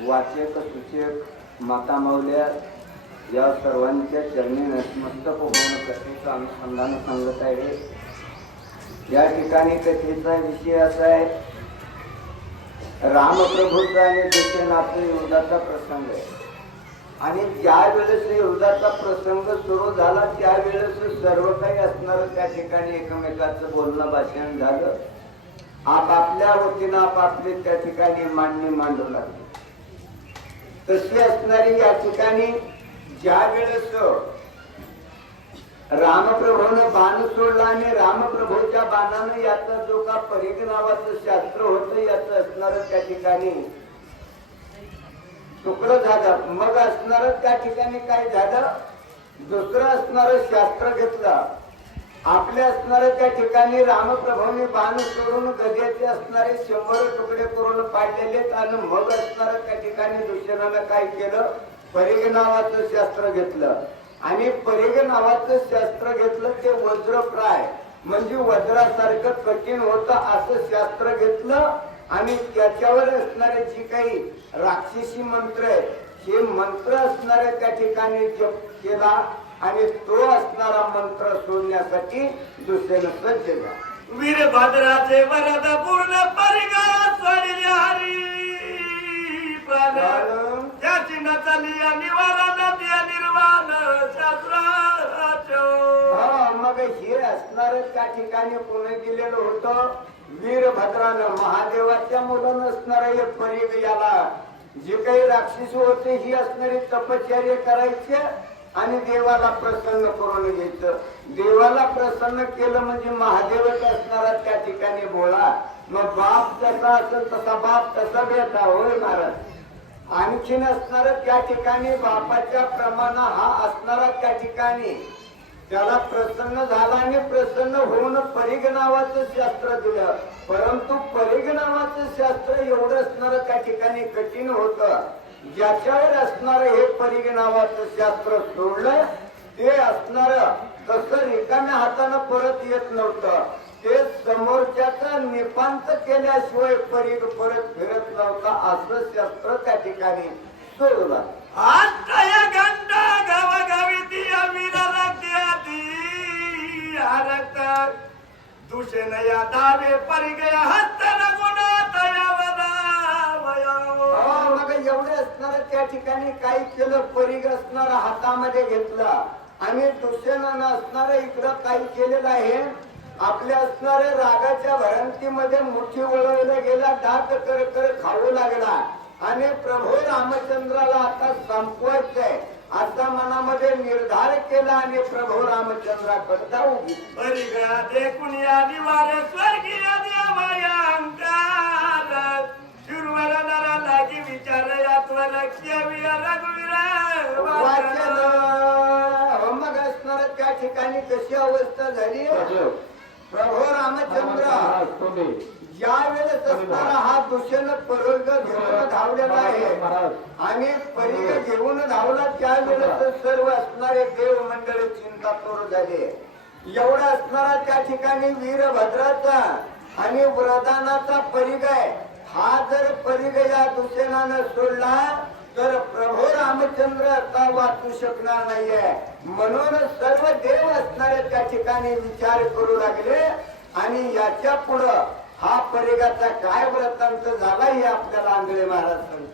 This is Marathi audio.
वाचक सूचक माता माऊल्या या सर्वांच्या चरणी नतमस्तक होऊन कथेचं अनुसंधान सांगत आहे. या ठिकाणी कथेचा विषय असा आहे रामप्रभूचा आणि दक्षिणाथ युद्धाचा प्रसंग आहे. आणि ज्या वेळेस युद्धाचा प्रसंग सुरू झाला त्यावेळेस सर्व काही असणार त्या ठिकाणी एकमेकाचं बोलणं भाषण झालं. आपापल्या वतीनं आपापले त्या ठिकाणी मांडणी मांडू लागली. तशी असणारी या ठिकाणी ज्या वेळेस रामप्रभूनं बाण सोडला आणि रामप्रभूच्या बाणानं याचा जो का परीग नावाचं शास्त्र होत याचं असणार त्या ठिकाणी तुकडं झालं. मग असणार त्या ठिकाणी काय झालं? दुसरं असणार शास्त्र घेतलं. आपले असणारे त्या ठिकाणी रामप्रभूंनी बाण करून गजेचे असणारे शंभर तुकडे करून पाडलेले आणि मग असणार त्या ठिकाणी दुसऱ्यानं काय केलं? परिघ नावाचं शास्त्र घेतलं. आणि परिघ नावाचं शास्त्र घेतलं ते वज्रप्राय म्हणजे वज्रासारखं कठीण होतं असं शास्त्र घेतलं आणि त्याच्यावर असणारे जी काही राक्षसी मंत्र आहे हे मंत्र असणारे त्या ठिकाणी जप केला. आणि तो असणारा मंत्र सोडण्यासाठी दुसऱ्यानं सज्ज झाला वीरभद्राचे वरद पूर्ण परिगा सोडिले हरी. प्राण प्राण. त्याची नचली निवारण त्या निर्वाण शास्त्राचो. हा, मग हे असणार त्या ठिकाणी कोणी दिलेलं होतं? वीरभद्रानं महादेवाच्या मुलानं असणार हे परीग याला. जे काही राक्षस होते ही असणारी तपश्चर्य करायचे. आणि देवाला प्रसन्न करून घ्यायचं. देवाला प्रसन्न केलं म्हणजे महादेवच असणारा त्या ठिकाणी बोला. मग बाप जसा असेल तसा बाप तसा भेटा होय महाराज? आणखीन असणार त्या ठिकाणी बापाच्या प्रमाण हा असणारा त्या ठिकाणी. त्याला प्रसन्न झाला आणि प्रसन्न होऊन परीग नावाचं शास्त्र दिलं. परंतु परीग नावाचं शास्त्र एवढं असणार त्या ठिकाणी कठीण होत. ज्याच्यावर असणार हे परीग नावाचं शास्त्र सोडलं ते असणार तसं रिकाम्या हातानं परत येत नव्हतं. ते समोरच्याच निपांत केल्याशिवाय परीग परत फिरत नव्हता असं शास्त्र त्या ठिकाणी सोडलं आत्तय घंटा गावागावी ती वीर रक्त्याती या दावे परिगया हस्त ठिकाणी काही केलं परीग असणार हातामध्ये घेतला. आणि दुसऱ्यानं असणार इकडं काही केलेलं आहे. आपल्या असणाऱ्या रागाच्या भरंतीमध्ये मुठी वळवला गेला दात कर कर खाऊ लागला. आणि प्रभू रामचंद्राला आता संपवायचंय. आता मनामध्ये निर्धार केला आणि प्रभू रामचंद्राकरता उभी परिगया देखून या निवार स्वर्गीय ठिकाणी कशी अवस्था झाली? प्रभू रामचंद्र ज्या वेळेस असणारा हा दूषण परोग घेऊन धावलेला आहे. आणि परीग घेऊन धावला त्यावेळेस सर्व असणारे देव मंडळी चिंतातूर झाले. एवढा असणारा त्या ठिकाणी वीरभद्राचा आणि वरदानाचा परीग आहे. हा जर परीग या दूषणानं सोडला तर प्रभू रामचंद्र आता वाचू शकणार नाहीये. म्हणून सर्व देव असणारे त्या ठिकाणी विचार करू लागले आणि याच्या पुढं हा परिगाचा काय वृत्तांत झाला हे आपल्याला आंधळे महाराज सांगतो